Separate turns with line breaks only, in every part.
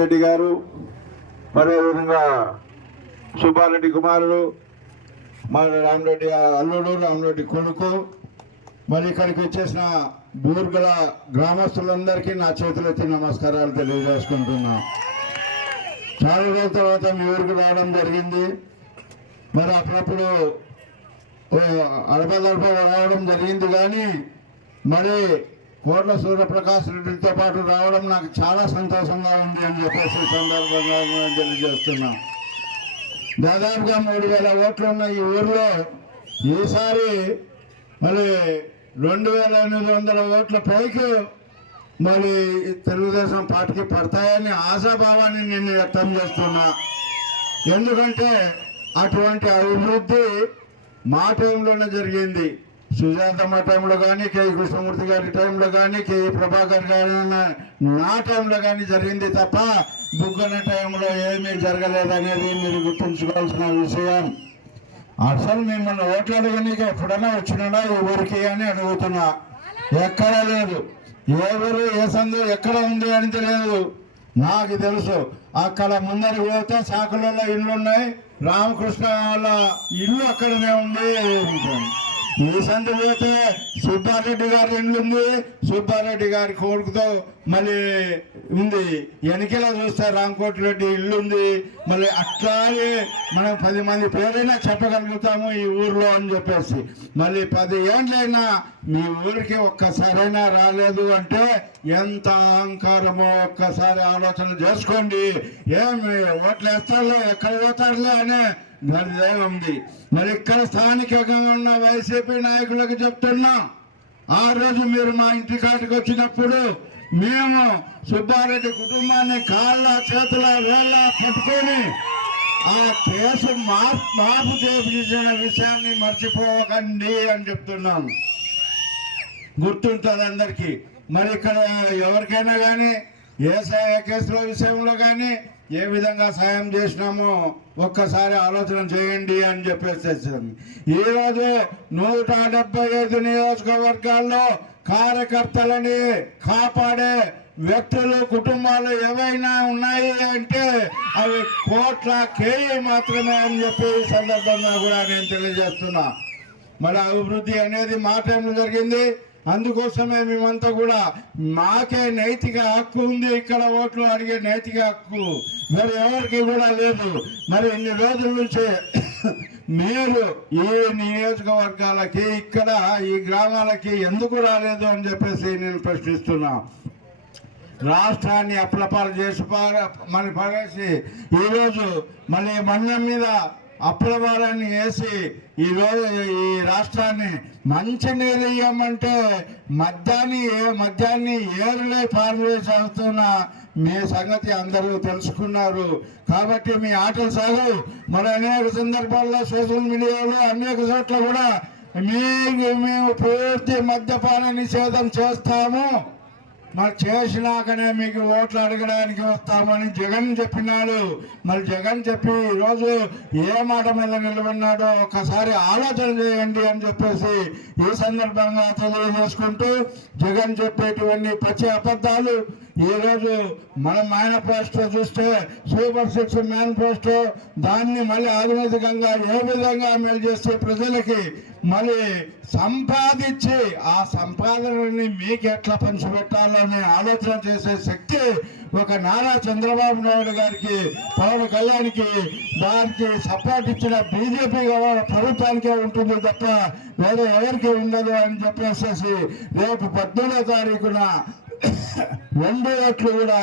రెడ్డి గారు అదేవిధంగా సుబ్బారెడ్డి కుమారుడు మరి రామరెడ్డి అల్లుడు రామరెడ్డి కొడుకు. మరి ఇక్కడికి వచ్చేసిన బూర్గుల గ్రామస్తులందరికీ నా చేతులెత్తి నమస్కారాలు తెలియజేసుకుంటున్నా. చాలా రోజుల తర్వాత మీ ఊరికి రావడం జరిగింది. మరి అప్పుడప్పుడు అడపదడప రావడం జరిగింది కానీ మరి కోట్ల సూర్యప్రకాష్ రెడ్డితో పాటు రావడం నాకు చాలా సంతోషంగా ఉంది అని చెప్పేసి సందర్భంగా తెలియజేస్తున్నాం. దాదాపుగా మూడు వేల ఓట్లు ఉన్న ఈ ఊర్లో ఈసారి మరి రెండు వేల ఎనిమిది వందల ఓట్ల పైకి మరి తెలుగుదేశం పార్టీకి పడతాయని ఆశాభావాన్ని నేను వ్యక్తం చేస్తున్నా. ఎందుకంటే అటువంటి అభివృద్ధి మా టైంలోనే జరిగింది. సుజాతమ్మ టైంలో కానీ కే. కృష్ణమూర్తి గారి టైంలో కానీ కే. ప్రభాకర్ గారి నా టైంలో కానీ జరిగింది తప్ప బుగ్గన టైంలో ఏమీ జరగలేదనేది మీరు గుర్తుంచుకోవాల్సిన విషయం. అసలు మిమ్మల్ని ఓట్లు అడగనీకి ఎప్పుడైనా వచ్చినాడా? ఈ ఊరికి అని అడుగుతున్నా. ఎక్కడా లేదు. ఎవరు ఏ సందు ఎక్కడ ఉంది అని తెలియదు. నాకు తెలుసు. అక్కడ ముందర పోతే శాఖలలో ఇల్లు ఉన్నాయి. రామకృష్ణ వాళ్ళ ఇల్లు అక్కడనే ఉంది. ఈ పోతే సుబ్బారెడ్డి గారి ఇండ్లు ఉంది. సుబ్బారెడ్డి గారి కొడుకుతో మళ్ళీ ఉంది. వెనకలా చూస్తే రామకోటి రెడ్డి ఇల్లు ఉంది. మళ్ళీ అట్లాగే మనం పది మంది పేరైనా చెప్పగలుగుతాము ఈ ఊర్లో అని చెప్పేసి. మళ్ళీ పది ఏండ్లైనా మీ ఊరికి ఒక్కసారైనా రాలేదు అంటే ఎంత అహంకారమో ఒక్కసారి ఆలోచన చేసుకోండి. ఏమి ఓట్లు వేస్తారులే ఎక్కడ పోతారులే అనే నిర్ణయం ఉంది. మరి ఇక్కడ స్థానికంగా ఉన్న వైసీపీ నాయకులకు చెప్తున్నా ఆ రోజు మీరు మా ఇంటి కాటికి వచ్చినప్పుడు మేము సుబ్బారెడ్డి కుటుంబాన్ని కాళ్ళ చేతుల వేళ్ళ పట్టుకొని ఆ కేసు మార్పు మార్పు చేపించిన విషయాన్ని మర్చిపోకండి అని చెప్తున్నాను. గుర్తుంటుంది అందరికీ. మరి ఇక్కడ ఎవరికైనా కానీ ఏ కేసుల విషయంలో కానీ ఏ విధంగా సాయం చేసినామో ఒక్కసారి ఆలోచన చేయండి అని చెప్పేసి ఈరోజు నూట డెబ్బై ఐదు నియోజకవర్గాల్లో కార్యకర్తలని కాపాడే వ్యక్తులు కుటుంబాలు ఏవైనా ఉన్నాయి అంటే అవి కోట్ల కేయి మాత్రమే అని చెప్పి ఈ సందర్భంగా కూడా నేను తెలియజేస్తున్నా. మరి అభివృద్ధి అనేది మా టైంలో జరిగింది. అందుకోసమే మేమంతా కూడా మాకే నైతిక హక్కు ఉంది. ఇక్కడ ఓట్లు అడిగే నైతిక హక్కు మరి ఎవరికి కూడా లేదు. మరి ఇన్ని రోజుల నుంచి మీరు ఈ నియోజకవర్గాలకి ఇక్కడ ఈ గ్రామాలకి ఎందుకు రాలేదు అని చెప్పేసి నేను ప్రశ్నిస్తున్నా. రాష్ట్రాన్ని అప్లపాలు చేసి మరి పడేసి ఈరోజు మళ్ళీ మన్నం మీద అప్లపాలని వేసి ఈరోజు ఈ రాష్ట్రాన్ని మంచి నీళ్ళు ఇవ్వమంటే మద్యాన్ని ఏ మద్యాన్ని ఏరులే పారవేసి అవుతున్న మీ సంగతి అందరూ తెలుసుకున్నారు. కాబట్టి మీ ఆటలు సాగు. మరి అనేక సందర్భాల్లో సోషల్ మీడియాలో అనేక చోట్ల కూడా మీకు మేము పూర్తి మద్యపాన నిషేధం చేస్తాము. మరి చేసినాకనే మీకు ఓట్లు అడగడానికి వస్తామని జగన్ చెప్పినాడు. మరి జగన్ చెప్పి ఈరోజు ఏ మాట మీద నిలబడినాడో ఒకసారి ఆలోచన చేయండి అని చెప్పేసి ఈ సందర్భంగా తెలియజేసుకుంటూ జగన్ చెప్పేటువంటి పచ్చి అబద్ధాలు ఈరోజు మన మేనిఫెస్టో చూస్తే సూపర్ సిక్స్ మేనిఫెస్టో దాన్ని మళ్ళీ ఆధునికంగా ఏ విధంగా అమలు చేస్తే ప్రజలకి మళ్ళీ సంపాదించి ఆ సంపాదనని మీకు ఎట్లా పంచిపెట్టాలనే ఆలోచన చేసే శక్తి ఒక నారా చంద్రబాబు నాయుడు గారికి పవన్ కళ్యాణ్కి దానికి సపోర్ట్ ఇచ్చిన బీజేపీ ప్రభుత్వానికే ఉంటుంది తప్ప వేరే ఎవరికి ఉండదు అని చెప్పేసేసి రేపు పద్దెనిమిదో తారీఖున రెండు ఓట్లు కూడా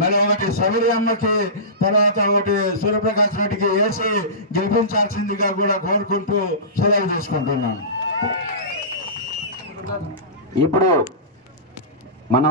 మరి ఒకటి శబరి అమ్మకి తర్వాత ఒకటి సూర్యప్రకాష్ రెడ్డికి వేసి గెలిపించాల్సిందిగా కూడా కోరుకుంటూ సెలవు చేసుకుంటున్నాను.
ఇప్పుడు మనం